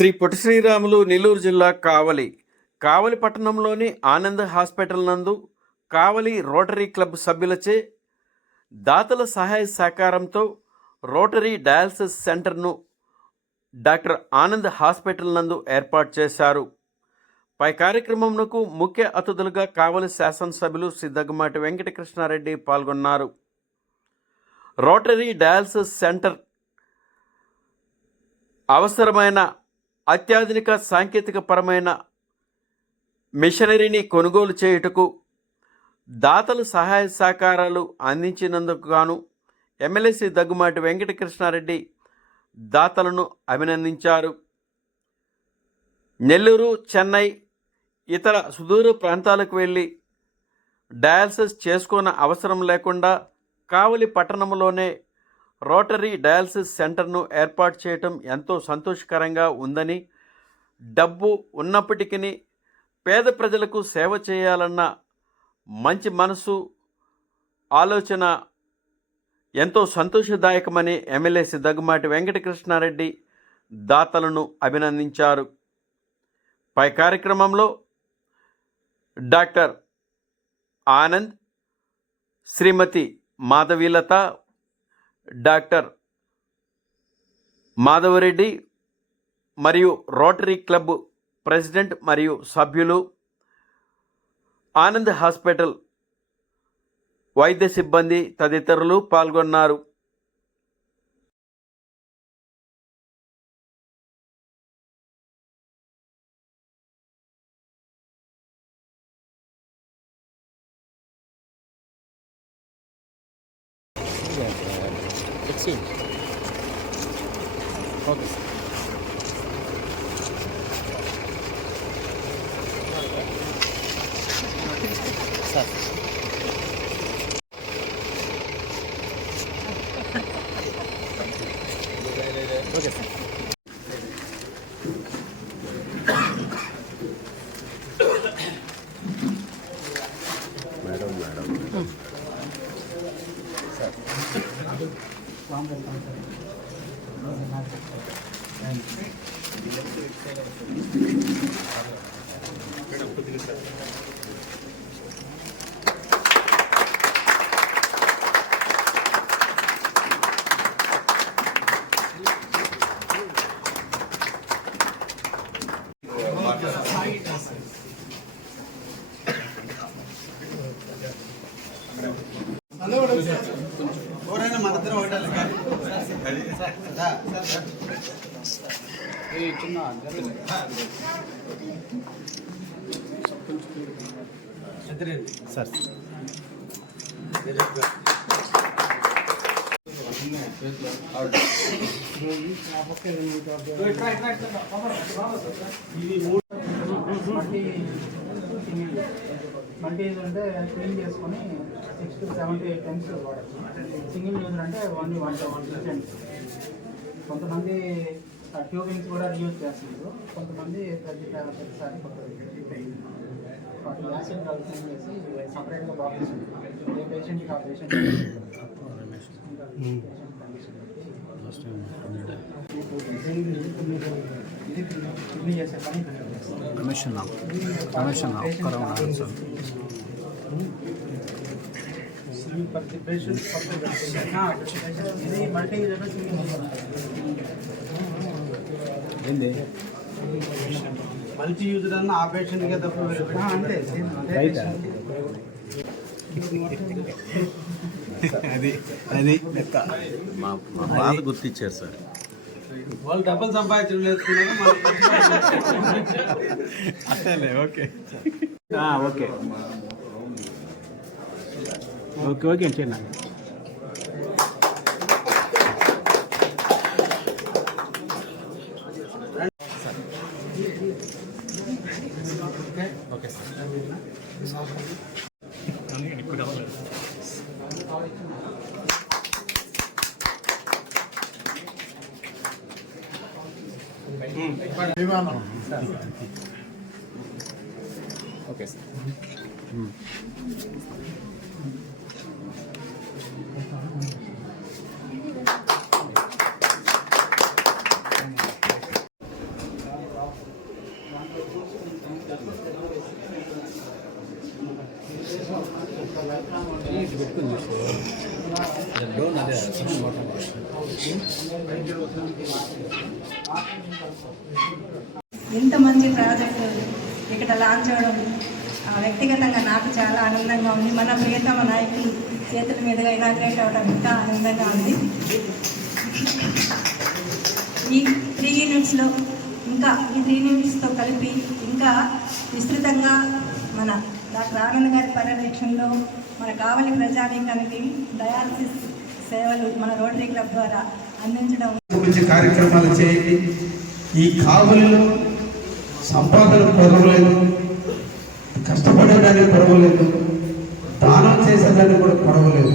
శ్రీ పొట్టి శ్రీరాములు నెల్లూరు జిల్లా కావలి. కావలి పట్టణంలోని ఆనంద్ హాస్పిటల్ నందు కావలి రోటరీ క్లబ్ సభ్యులచే దాతల సహాయ సహకారంతో రోటరీ డయాలసిస్ సెంటర్ను డాక్టర్ ఆనంద్ హాస్పిటల్ నందు ఏర్పాటు చేశారు. పై కార్యక్రమంకు ముఖ్య అతిథులుగా కావలి శాసనసభ్యులు సిద్ధగమాటి వెంకటకృష్ణారెడ్డి పాల్గొన్నారు. రోటరీ డయాలసిస్ సెంటర్ అవసరమైన అత్యాధునిక సాంకేతిక పరమైన మిషనరీని కొనుగోలు చేయుటకు దాతలు సహాయ సహకారాలు అందించినందుకు గాను ఎమ్మెల్యేసి దగ్గుమాటి వెంకటకృష్ణారెడ్డి దాతలను అభినందించారు. నెల్లూరు చెన్నై ఇతర సుదూర ప్రాంతాలకు వెళ్ళి డయాలసిస్ చేసుకున్న అవసరం లేకుండా కావలి పట్టణంలోనే రోటరీ డయాలసిస్ సెంటర్ను ఏర్పాటు చేయటం ఎంతో సంతోషకరంగా ఉందని డబ్బు ఉన్నప్పటికీ పేద ప్రజలకు సేవ చేయాలన్న మంచి మనసు ఆలోచన ఎంతో సంతోషదాయకమని ఎమ్మెల్యే సిద్ధగుమాటి వెంకటకృష్ణారెడ్డి దాతలను అభినందించారు. పై కార్యక్రమంలో డాక్టర్ ఆనంద్ శ్రీమతి మాధవీలత డాక్టర్ మాధవరెడ్డి మరియు రోటరీ క్లబ్ ప్రెసిడెంట్ మరియు సభ్యులు ఆనంద్ హాస్పిటల్ వైద్య సిబ్బంది తదితరులు పాల్గొన్నారు Yeah. Sim. Ok. Certo. Okay. ఎవరైనా మన సార్ మల్టీ యూజర్ అంటే క్లీన్ చేసుకొని six to seven to eight times వాడచ్చు సింగిల్ యూజర్ అంటే ఓన్లీ వన్ వన్ పర్సెంట్ కొంతమంది ట్యూబింగ్స్ కూడా యూజ్ చేస్తున్నారు. కొంతమంది ప్రతి ప్రతిసారి కొత్తది యాసిడ్ క్లీన్ చేసి సపరేట్గా బాక్స్ ఏ పేషెంట్కి ఆ పేషెంట్ ఇది క్లీన్ చేసే పని కమిషన్ కమిషన్ కరోనా ఇది మల్టీ యూజర్ ఏంది? మల్టీ యూజర్ అన్న ఆ పేషెంట్గా తప్ప వేరే patient అంతే. సేమ్ అదే అది మా మా బాధ గుర్తించారు సార్. వాళ్ళు డబ్బులు సంపాదించడం నేర్చుకున్నారు అట్టలే ఓకే. ఓకే. ఓకే ఓకే చిన్న ఓకే సార్ ఇంత మంచి ప్రాజెక్టు ఇక్కడ లాంచ్ అవ్వడం వ్యక్తిగతంగా నాకు చాలా ఆనందంగా ఉంది. మన ప్రియతమ నాయకులు చేతుల మీదుగా ఇనాగ్రేట్ అవ్వడం ఇంకా ఆనందంగా ఉంది. ఈ త్రీ యూనిట్స్లో ఇంకా ఈ త్రీ యూనిట్స్తో కలిపి ఇంకా విస్తృతంగా మన డాక్టర్ ఆనంద్ గారి పర్యవేక్షణలో మన కావలి ప్రజానీకానికి డయాలసిస్ సేవలు మన రోటరీ క్లబ్ ద్వారా అందించడం. గురించి కార్యక్రమాలు చేయండి. ఈ కావులలో సంపాదన కొరవలేదు కష్టపడడానికి కొరవలేదు దానం చేసేదానికి కూడా కొరవలేదు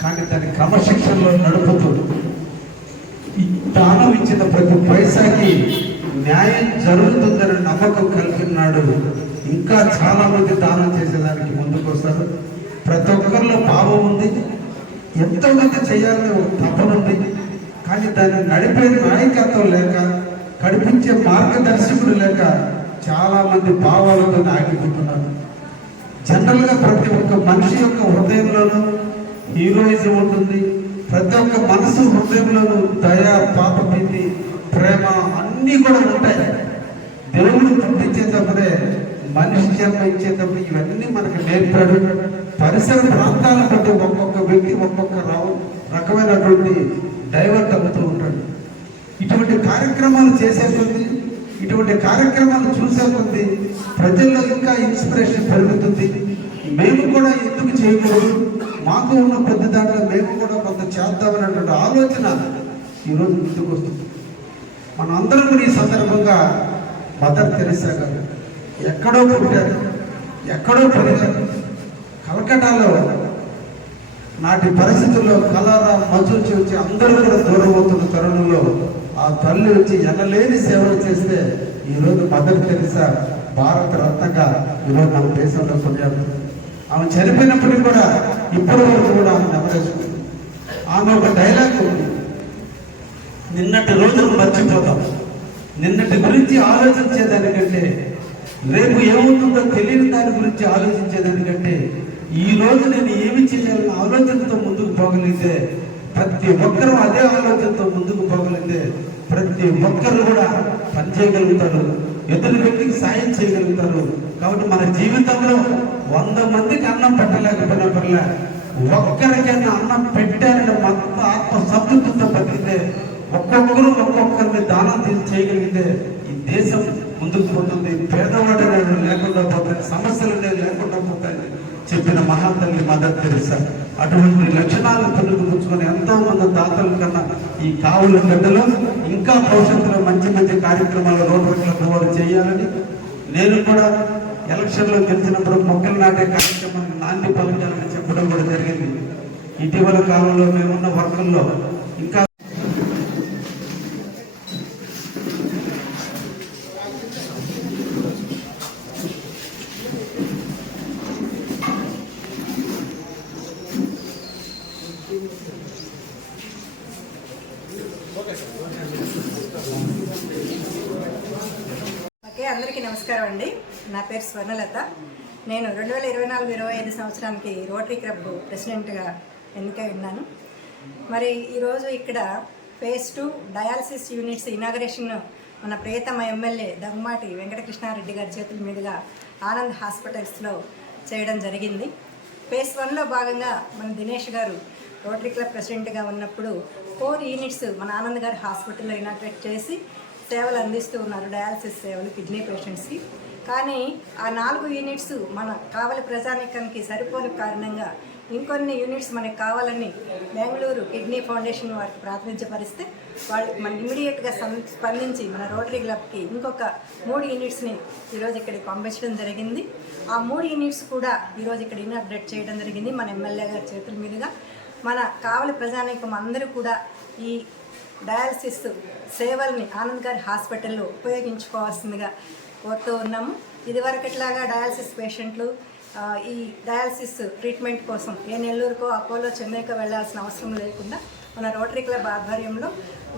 కానీ దాని క్రమశిక్షణలో నడుపుతూ ఈ దానం ఇచ్చిన ప్రతి పైసాకి న్యాయం జరుగుతుందని నమ్మకం కలిపినాడు ఇంకా చాలామంది దానం చేసేదానికి ముందుకు వస్తారు ప్రతి ఒక్కరిలో పాపం ఉంది. ఎంతమంది చేయాలని ఒక తపన ఉంది. కానీ దాన్ని నడిపే నాయకత్వం లేక కడిపించే మార్గదర్శకుడు లేక చాలామంది భావాలతో ఆగిపోతున్నారు. జనరల్గా ప్రతి ఒక్క మనిషి యొక్క హృదయంలోనూ హీరోయిజం ఉంటుంది. ప్రతి ఒక్క మనసు హృదయంలోనూ దయ పాపభీతి ప్రేమ అన్నీ కూడా ఉంటాయి. దేవుడు పుట్టించేటప్పుడే మనిషి జన్మ ఇచ్చేటప్పుడు ఇవన్నీ మనకు నేర్పాడు. పరిసర ప్రాంతాల బట్టి ఒక్కొక్క వ్యక్తి ఒక్కొక్క రావు రకమైనటువంటి డైవర్ట్ అవుతూ ఉంటాడు. ఇటువంటి కార్యక్రమాలు చేసే కొద్ది ఇటువంటి కార్యక్రమాలు చూసే కొద్ది ప్రజల్లో ఇంకా ఇన్స్పిరేషన్ పెరుగుతుంది. మేము కూడా ఎందుకు చేయకూడదు? మాకు ఉన్న కొద్ది దాంట్లో మేము కూడా కొంత చేద్దామనేటువంటి ఆలోచన ఈరోజు ముందుకు వస్తుంది. మన అందరం కూడా ఈ సందర్భంగా మదర్ తెరిసా గారు ఎక్కడో పుట్టారు ఎక్కడో పెరిగారు కలకటాలో నాటి పరిస్థితుల్లో కలరా మజూచి వచ్చి అందరూ కూడా దూరం అవుతున్న తరుణంలో ఆ తల్లి వచ్చి ఎనలేని సేవలు చేస్తే ఈరోజు మదర్ తెరిసా భారత రత్నగా ఈరోజు మన దేశంలో కొనియాడు ఆమె చనిపోయినప్పటికీ కూడా ఇప్పటి వరకు కూడా ఆమె నెమరేసుకుంది. ఆమె ఒక డైలాగ్ ఉంది. నిన్నటి రోజును మర్చిపోతాం. నిన్నటి గురించి ఆలోచించేదానికంటే రేపు ఏమవుతుందో తెలియని దాని గురించి ఆలోచించేదానికంటే ఈ రోజు నేను ఏమి చేయాలన్న ఆలోచనతో ముందుకు పోగలిగితే ప్రతి ఒక్కరూ అదే ఆలోచనతో ముందుకు పోగలిగితే ప్రతి ఒక్కరు కూడా పనిచేయగలుగుతారు ఎదురు వ్యక్తికి సాయం చేయగలుగుతారు. కాబట్టి మన జీవితంలో వంద మందికి అన్నం పెట్టలేకపోయినా పర్లే ఒక్కరికైనా అన్నం పెట్టారని మొత్తం ఆత్మ సంతృప్తితో బతికితే ఒక్కొక్కరు ఒక్కొక్కరిని దానం తీసి చేయగలిగితే ఈ దేశం ముందుకు పోతుంది. పేదవాడు లేకుండా పోతాయి సమస్యలు లేకుండా పోతాయి చెప్పిన మహాతల్లి మదర్ తెరిసా. అటువంటి లక్షణాలు పుచ్చుకొని ఎంతో మంది దాతల కన్నా ఈ కావుల గడ్డలో ఇంకా భవిష్యత్తులో మంచి మంచి కార్యక్రమాలు రోడ్డు వారు చేయాలని నేను కూడా ఎలక్షన్లో గెలిచినప్పుడు మొక్కలు నాటే కార్యక్రమాన్ని నాంది పలికాలని చెప్పడం కూడా జరిగింది. ఇటీవల కాలంలో మేమున్న వర్గంలో ఇంకా అందరికీ నమస్కారం అండి. నా పేరు స్వర్ణలత. నేను రెండు వేల ఇరవై నాలుగు ఇరవై ఐదు సంవత్సరానికి రోటరీ క్లబ్ ప్రెసిడెంట్గా ఎన్నికై ఉన్నాను. మరి ఈరోజు ఇక్కడ phase two dialysis units inauguration మన ప్రియతమ ఎమ్మెల్యే దగ్గమాటి వెంకటకృష్ణారెడ్డి గారి చేతుల మీదుగా ఆనంద్ హాస్పిటల్స్లో చేయడం జరిగింది. ఫేజ్ వన్లో భాగంగా మన దినేష్ గారు రోటరీ క్లబ్ ప్రెసిడెంట్గా ఉన్నప్పుడు ఫోర్ యూనిట్స్ మన ఆనంద్ గారి హాస్పిటల్లో ఇనాగ్రేట్ చేసి సేవలు అందిస్తూ ఉన్నారు డయాలసిస్ సేవలు కిడ్నీ పేషెంట్స్కి. కానీ ఆ నాలుగు యూనిట్స్ మన కావలి ప్రజానీకానికి సరిపోని కారణంగా ఇంకొన్ని యూనిట్స్ మనకి కావాలని బెంగళూరు కిడ్నీ ఫౌండేషన్ వారికి ప్రాతినిధ్యపరిస్తే వాళ్ళు మన ఇమీడియట్గా స్పందించి మన రోటరీ క్లబ్కి ఇంకొక మూడు యూనిట్స్ని ఈరోజు ఇక్కడికి పంపించడం జరిగింది. ఆ మూడు యూనిట్స్ కూడా ఈరోజు ఇక్కడ అప్డేట్ చేయడం జరిగింది మన ఎమ్మెల్యే గారి చేతుల మీదుగా. మన కావలి ప్రజానీకం అందరూ కూడా ఈ డయాలసిస్ సేవల్ని ఆనంద్ గారి హాస్పిటల్లో ఉపయోగించుకోవాల్సిందిగా కోరుతూ ఉన్నాము. ఇదివరకట్లాగా డయాలసిస్ పేషెంట్లు ఈ డయాలసిస్ ట్రీట్మెంట్ కోసం ఏ నెల్లూరుకో అపోలో చెన్నైకో వెళ్ళాల్సిన అవసరం లేకుండా మన రోటరీ క్లబ్ ఆధ్వర్యంలో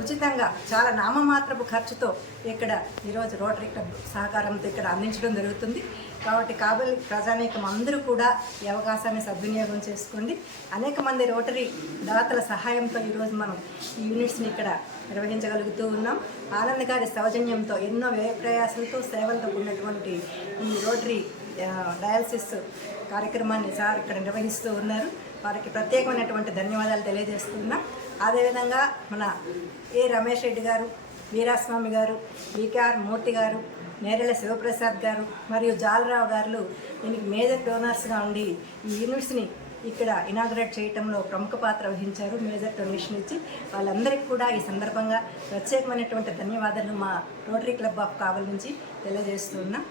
ఉచితంగా చాలా నామమాత్రపు ఖర్చుతో ఇక్కడ ఈరోజు రోటరీ క్లబ్ సహకారంతో ఇక్కడ అందించడం జరుగుతుంది. కాబట్టి కాబోలు ప్రజానీకం అందరూ కూడా ఈ అవకాశాన్ని సద్వినియోగం చేసుకోండి. అనేక మంది రోటరీ దాతల సహాయంతో ఈరోజు మనం ఈ యూనిట్స్ని ఇక్కడ నిర్వహించగలుగుతూ ఉన్నాం. ఆనంద్ గారి సౌజన్యంతో ఎన్నో వ్యయ ప్రయాసాలతో సేవలతో ఉన్నటువంటి ఈ రోటరీ డయాలసిస్ కార్యక్రమాన్ని సార్ ఇక్కడ నిర్వహిస్తూ ఉన్నారు. వారికి ప్రత్యేకమైనటువంటి ధన్యవాదాలు తెలియజేస్తున్నాం అదేవిధంగా మన ఏ రమేష్ రెడ్డి గారు వీరాస్వామి గారు వికేఆర్ మూర్తి గారు నేరెల శివప్రసాద్ గారు మరియు జాలరావు గారు దీనికి మేజర్ డోనర్స్గా ఉండి ఈ యూనిట్స్ని ఇక్కడ ఇనాగ్రేట్ చేయటంలో ప్రముఖ పాత్ర వహించారు. మేజర్ డొనేషన్ ఇచ్చి వాళ్ళందరికీ కూడా ఈ సందర్భంగా ప్రత్యేకమైనటువంటి ధన్యవాదాలు మా రోటరీ క్లబ్ ఆఫ్ కావల్ నుంచి తెలియజేస్తున్నాం.